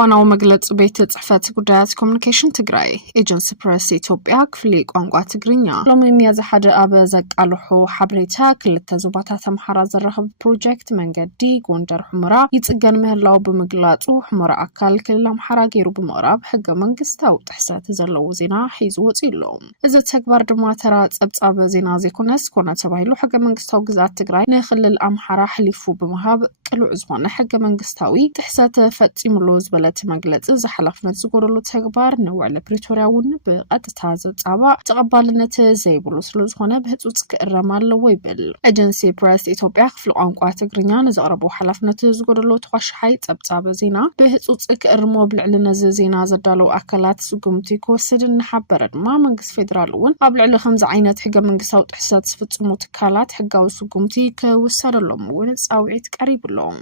እዋናው መግለጽ ቤት ጽሕፈት ጉዳያት ኮሙኒኬሽን ትግራይ ኤጀንሲ ፕሬስ ኢትዮጵያ ክፍሊ ቋንቋ ትግርኛ ሎሚ ሚያዝያ 1 ኣብ ዘቃልሑ ሓበሬታ ክልተ ዞባታት ኣምሓራ ዘራኽብ ፕሮጀክት መንገዲ ጎንደር ሑመራ ይጽገን ምህላው ብምግላጹ ሑመራ ኣካል ክልል ኣምሓራ ገይሩ ብምቕራብ ሕገ መንግስታዊ ጥሕሰት ዘለዎ ዜና ሒዙ ወፂሉ እዚ ተግባር ድማ ተራ ጸብጻብ ዜና ዘይኮነስ ኮነ ተባሂሉ ሕገ መንግስታዊ ግዛት ትግራይ ንክልል ኣምሓራ ሕሊፉ ብምሃብ ቅልዕ ዝኾነ ሕገ መንግስታዊ ጥሕሰት ፈጺሙሉ ዝበለት መግለጽ ዝሓላፍነት ዝጎደሉ ተግባር ንውዕል ፕሪቶሪያ እውን ብቐጥታ ዘጻባእ ተቐባልነት ዘይብሉ ስለ ዝኾነ ብህጹጽ ክእረም ኣለዎ ይብል ኤጀንሲ ፕሬስ ኢትዮጵያ ክፍሊ ቋንቋ ትግርኛ ንዘቕረቡ ሓላፍነት ዝጎደሉ ተቋሻሓይ ጸብጻብ ዜና ብህጹጽ ክእርሞ ብልዕሊ ነዚ ዜና ዘዳለው ኣካላት ስጉምቲ ክወስድ ንሓበረ ድማ መንግስት ፌደራል እውን ኣብ ልዕሊ ከምዚ ዓይነት ሕገ መንግስታዊ ጥሕሰት ዝፍጽሙ ትካላት ሕጋዊ ስጉምቲ ክውሰደሎም እውን ጻውዒት ቀሪብሎም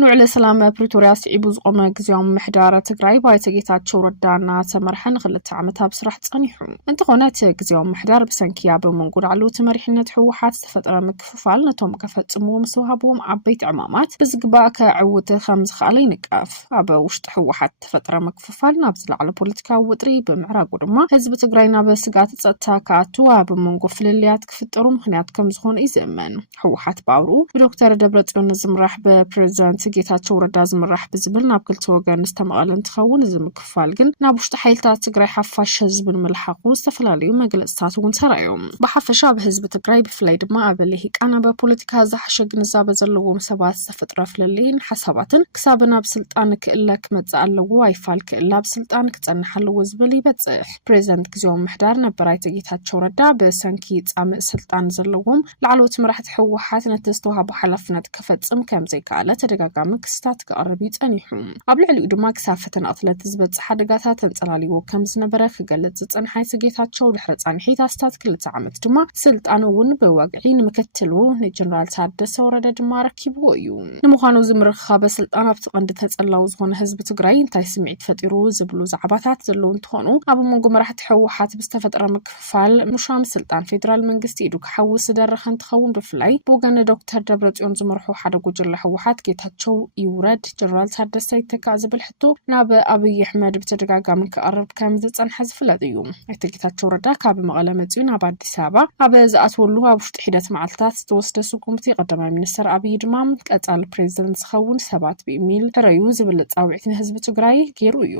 ንውዕል ሰላም ፕሪቶሪያ ስዒቡ ዝቆመ ግዚያዊ ምሕዳር ትግራይ ባይተ ጌታቸው ረዳና ተመርሐን ክልተ ዓመታት ስራሕ ጸኒሑ እንተኾነት ግዚያዊ ምሕዳር ብሰንኪያ በመንጎ ላዕለዎት መሪሕነት ሕወሓት ዝተፈጠረ ምክፍፋል ነቶም ከፈጽምዎ ምስ ወሃቦም ዓበይቲ ዕማማት ብዝግባእ ከዕውት ከም ዝኽኣለ ይንቀፍ ኣብ ውሽጢ ሕወሓት ተፈጠረ ምክፍፋል ናብ ዝለዓለ ፖለቲካዊ ውጥሪ ብምዕራጉ ድማ ህዝቢ ትግራይ ናብ ስጋት ጸጥታ ከኣቱ ኣብ መንጎ ፍልልያት ክፍጠሩ ምክንያት ከም ዝኾነ ይዝመን ሕወሓት ባውሩ ብዶክተር ደብረጽዮን ዝምራሕ በፕሬዝዳንት ጌታቸው ረዳ ዝምራሕ ብዝብል ናብ ክልተ ወገን ዝተመቐለ እንትኸውን እዚ ምክፍፋል ግን ናብ ውሽጢ ሓይልታት ትግራይ ሓፋሽ ህዝብን መልሓቁ ዝተፈላለዩ መግለጽታት እውን ተራእዮም ብሓፈሻ ኣብ ህዝቢ ትግራይ ብፍላይ ድማ ኣብ ልሂቃን ኣብ ፖለቲካ ዝሓሸ ግንዛቤ ዘለዎም ሰባት ዝተፈጥረ ፍልልይን ሓሳባትን ክሳብ ናብ ስልጣን ክእለክ መጽእ ኣለዎ ኣይፋል ክእላ ኣብ ስልጣን ክጸንሕ ኣለዎ ዝብል ይበጽሕ ፕሬዝዳንት ግዚያዊ ምሕዳር ነበራይተ ጌታቸው ረዳ ብሰንኪ ጻምእ ስልጣን ዘለዎም ላዕለዎት መራሕቲ ሕወሓት ነቲ ዝተዋህቦ ሓላፍነት ክፈጽም ከም ዘይከኣለ ተደጋጋሚ ክስታት ክቐርብ ይጸኒሑ ኣብ ልዕሊኡ ድማ ክሳብ ፈተና ቅትለት ዝበጽሕ ሓደጋታት ተንጸላልይዎ ከም ዝነበረ ክገልጽ ዝጸንሐ ጌታቸው ድሕሪ ጻንሒት ኣስታት 2 ዓመት ድማ ስልጣን እውን ብወግዒ ንምክትሉ ንጀነራል ታደሰ ወረደ ድማ ረኪብዎ እዩ ንምዃኑ ዝምርኻበ ስልጣን ኣብቲ ቀንዲ ተጸላው ዝኾነ ህዝቢ ትግራይ እንታይ ስምዒት ፈጢሩ ዝብሉ ዛዕባታት ዘለዉ እንትኾኑ ኣብ መንጎ መራሕቲ ሕወሓት ብዝተፈጠረ ምክፍፋል ሙሻም ስልጣን ፌደራል መንግስቲ ኢዱ ክሓውስ ዝደረኸ እንትኸውን ብፍላይ ብወገን ዶክተር ደብረጽዮን ዝመርሑ ሓደ ጉጅለ ሕወሓት ጌታቸው ይውረድ ጀነራል ታደሰ ይተካእ ዝብል ሕቶ ናብ ኣብይ ኣሕመድ ብተደጋጋሚ ክቐርብ ከም ዝጸንሐ ዝፍለጥ እዩ ኣይተ ጌታቸው ረዳ ካብ መቐለ መጺኡ ናብ ኣዲስ ኣበባ ኣብ ዝኣትወሉ ኣብ ውሽጢ ሒደት መዓልትታት ዝተወስደ ስጉምቲ ቀዳማይ ሚኒስትር ኣብይ ድማ ቀጻሊ ፕሬዝደንት ዝኸውን ሰባት ብኢሜል ሕረዩ ዝብል ጻውዒት ንህዝቢ ትግራይ ገይሩ እዩ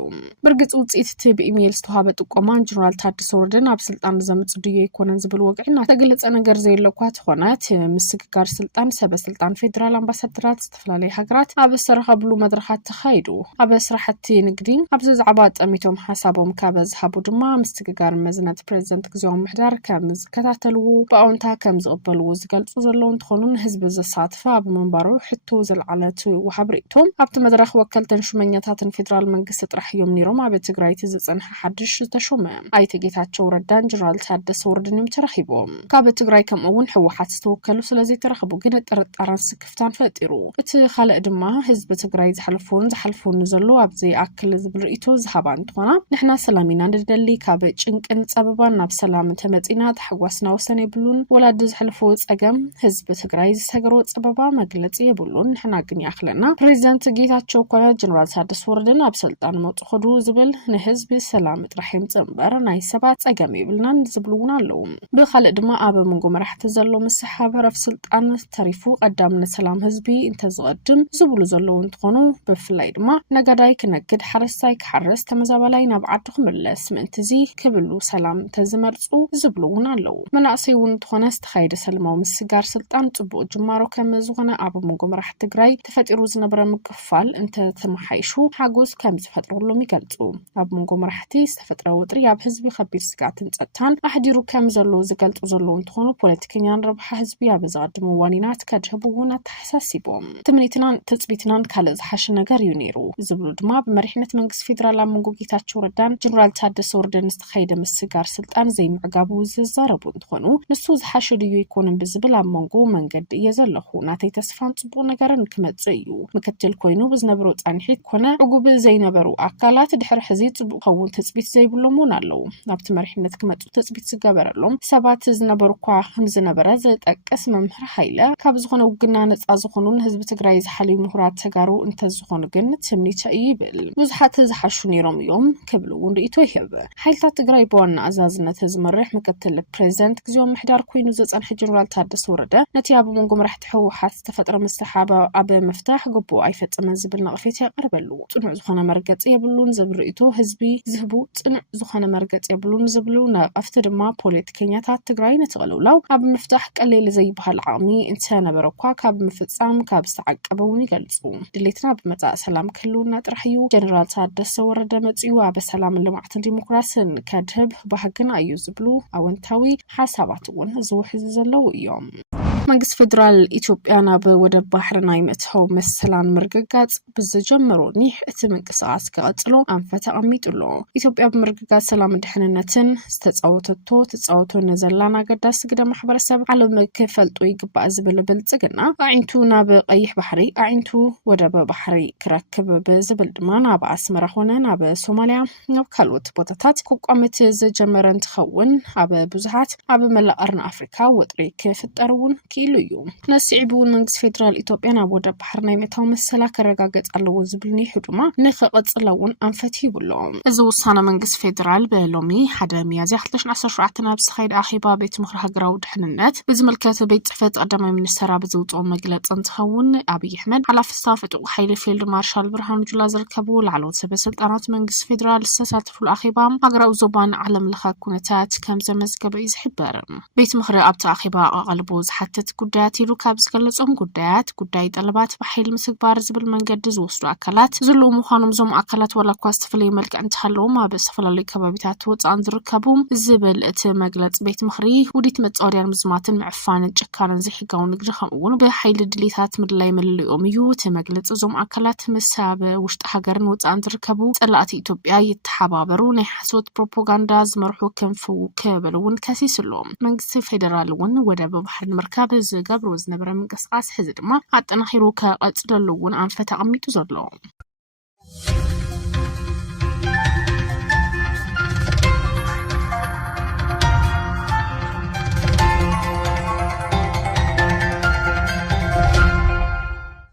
ብርግጽ ውጽኢት እቲ ብኢሜል ዝተዋሃበ ጥቆማ ጀነራል ታደሰ ወረደ ኣብ ስልጣን ዘምጽእ ድዩ ኣይኮነን ዝብል ወግዒና ተገለጸ ነገር ዘይለኳ ትኾነት ምስግጋር ስልጣን ሰበ ስልጣን ፌደራል ኣምባሳደራት ዝተፈላለዩ ሃገራት ኣብ ዝተረኸብሉ መድረኻት ተኻይዱ ኣብ ስራሕቲ ንግዲ ኣብዚ ዛዕባ ጠሚቶም ሓሳቦም ካብ ዝሃቡ ድማ ምስትግጋር መዝነት ፕሬዝዳንት ግዚያዊ ምሕዳር ከም ዝከታተልዎ ብኣውንታ ከም ዝቕበልዎ ዝገልጹ ዘለዉ እንትኾኑን ህዝቢ ዘሳትፈ ኣብ መንባሩ ሕቶ ዘለዓለት ወሃብ ርእቶም ኣብቲ መድረኽ ወከልተን ሹመኛታትን ፌደራል መንግስቲ ጥራሕ እዮም ነይሮም ኣብ ትግራይ ዝጸንሐ ሓድሽ ዝተሾመ ኣይተ ጌታቸው ረዳን ጀነራል ታደሰ ወረደን ተረኺቦም ካብ ትግራይ ከምኡውን ሕወሓት ዝተወከሉ ስለዚ ተረኽቡ ግን ጥርጣረን ስክፍታን ፈጢሩ እቲ ካልእ ድማ ህዝቢ ትግራይ ዝሓልፉን ዘሎ ኣብዚ ኣክል ዝብል ርእቶ ዝሃባ እንትኾና ንሕና ሰላሚና ንደሊ ካብ ጭንቅን ጸበባን ናብ ሰላም ተመጺና ተሓጓስና ወሰን የብሉን ወላዲ ዝሕልፉ ጸገም ህዝቢ ትግራይ ዝሰገሮ ጸበባ መግለጽ የብሉን ንሕና ግን ያኽለና ፕሬዝዳንት ጌታቸው ኮነ ጀነራል ታደሰ ወረደን ኣብ ስልጣን መጽኸዱ ዝብል ንህዝቢ ሰላም ጥራሕ ይምጽምበር ናይ ሰባት ጸገም ይብልናን ዝብሉውን ኣለዉ ብኻልእ ድማ ኣብ መንጎ መራሕቲ ዘሎ ምስሓበር ኣብ ስልጣን ተሪፉ ቀዳምነት ሰላም ህዝቢ እንተዝቐድም ዝብሉ ዘለዉ እንትኾኑ ብፍላይ ድማ ነጋዳይ ክነግድ ሓረስታይ ክሓረስ ተመዛባላይ ናብ ዓዱ ክምለስ ምእንትዚ ክብሉ ሰላም ተዝመርጹ ዝብሉውን ኣለዉ መናእሰይ እውን እንትኾነ ዝተኻየደ ሰላማዊ ምስጋር ስልጣን ጽቡቕ ጅማሮ ከም ዝኾነ ኣብ መንጎ መራሕቲ ትግራይ ተፈጢሩ ዝነበረ ምክፍፋል እንተተመሓይሹ ሓጎስ ከም ዝፈጥረሎም ይገልጹ ኣብ መንጎ መራሕቲ ዝተፈጥረ ውጥሪ ኣብ ህዝቢ ከቢድ ስጋትን ጸጥታን ኣሕዲሩ ከም ዘሎ ዝገልጹ ዘለዉ እንትኾኑ ፖለቲከኛን ረብሓ ህዝቢ ኣብ ዝቐድሞ ዋኒናት ከድህቡ እውን ኣተሓሳሲቦም ትምኒትናን ተጽቢትናን ካልእ ዝሓሸ ነገር እዩ ነይሩ ዝብሉ ድማ በመሪሕነት መንግስት ፌደራል መንጎ ጌታቸው ረዳን ጀነራል ታደሰ ወረደን ዝተኻየደ ምስጋር ስልጣን ዘይምዕጋቡ ዝዛረቡ እንትኾኑ ንሱ ዝሓሸ ድዩ ይኮነን ብዝብል ኣብ መንጎ መንገዲ እየ ዘለኹ ናተይ ተስፋን ጽቡቕ ነገርን ክመጽእ እዩ ምክትል ኮይኑ ብዝነበሩ ጻንሒት ኮነ ዕጉብ ዘይነበሩ ኣካላት ድሕሪ ሕዚ ጽቡቕ ኸውን ተጽቢት ዘይብሎም እውን ኣለዉ ናብቲ መሪሕነት ክመጹ ተጽቢት ዝገበረሎም ሰባት ዝነበሩ እኳ ከም ዝነበረ ዝጠቅስ መምህር ሃይለ ካብ ዝኾነ ውግና ነጻ ዝኾኑን ህዝቢ ትግራይ ዝሓልዩ ምሁራት ተጋሩ እንተዝኾኑ ግን ትምኒት يبل بزحات زحشو نيرم يوم كبلون رئيتو يهب حيلتا تقراي بوانا أزازنا تزمرح مكتل بريزنت كزيوم محدار كوينو زيزان حجنرال تادس ورده نتي أبو منقوم رح تحو حاس تفتر مستحابة أبو مفتاح قبو أيفت منزبل نغفيتي قربلو تنع زخانا مرقات يبلون زبل رئيتو هزبي زهبو تنع زخانا مرقات يبلون زبلو نغفتر ما بوليتيكينياتات تقراي نتغلو لو أبو مفتاح قليل زي بهالعامي انتانا بركوا كاب مفتسام كاب استعق أبوني قلصو دليتنا بمتاع سلام كلونا ترحيو جنرال تادس ورده متيو أبو سلام اللي معتن ديمقراسن كادهب بحقنا أيوزبلو أو انتاوي حساباتون زو حززلو يوم መንግስት ፌደራል ኢትዮጵያና በወደብ ባህርና ይመተው መሰላን መርገጋት በዘጀመሩኒ እቲ መንቀሳቀስ ከቀጥሎ አንፈተ አሚጥሎ ኢትዮጵያ በመርገጋት ሰላም ድህነነትን ተጻውቶ ነዘላና ገዳስ ግደ ማህበረሰብ ዓለም ከፈልጦ ይግባእ ዝብል ብልጽግና አዕንቱና በቀይሕ ባህሪ አዕንቱ ወደብ ባህሪ ክረክብ በዝብል ድማና በአስመራ ሆነን አበ ሶማሊያ ነው ካልወት ቦታታት ኩቋመት ዘጀመረን ተኸውን አበ ብዙሃት አበ መላቀርና አፍሪካ ወጥሪ ከፍጠሩን كيلو نسعبون منجس فيدرال إثيوبيا نبود بحرنا يمتهم السلا كرجاجت على وزبلني حدوما نخقت لون أنفتي بلوم إذا وصلنا منجس فيدرال بلومي حدا ميازي حتلش نعسر شرعتنا بس خير أخيبا بيت مخرج جراود حننات بزمل كاتب بيت فت قدام من السراب زوج أم مجلات أنتهون أبي أحمد على فصافة وحيل فيلد مارشال برهان جلاز الكابول على وسب سلطنات منجس فيدرال الساسات في الأخيبا أجروا زبان علم لخا كونتات كم زمز كبيز حبار بيت مخرج أبت أخيبا أغلبوز حتى ጉዳያት ይሉ ካብዝ ገለጾም ጉዳያት ጉዳይ ጠለባት በኃይል ምስግባር ዝብል መንገድ ዝወስዱ አካላት ዝሉ ምዃኑም ዞም አካላት ወላኳ አስተፈለይ መልክ እንተሐለውም አበሰፈላላይ ከባቢታት ወጻን ዝርከቡም ዝብል እቲ መግለጽ ቤት ምኽሪ ውዲት መጻወርያን ምዝማትን ምዕፋን ጭካርን ዝሕጋው ንግድ ከምውን በኃይል ድሊታት ምድላይ መልልኦም እዩ እቲ መግለጽ ዞም አካላት መሳበ ውሽጥ ሀገርን ወጻን ዝርከቡ ጸላእቲ ኢትዮጵያ ይተሓባበሩ ናይ ሓሶት ፕሮፓጋንዳ ዝመርሑ ክንፉ ከበሉን ከሲስሎም መንግስቲ ፌደራል ውን ወደብ ባህር መርከብ زجبر وزنبرة من قصاص حزد ما عطنا خيروك قتلوا ون عن فتى عميتو زرلو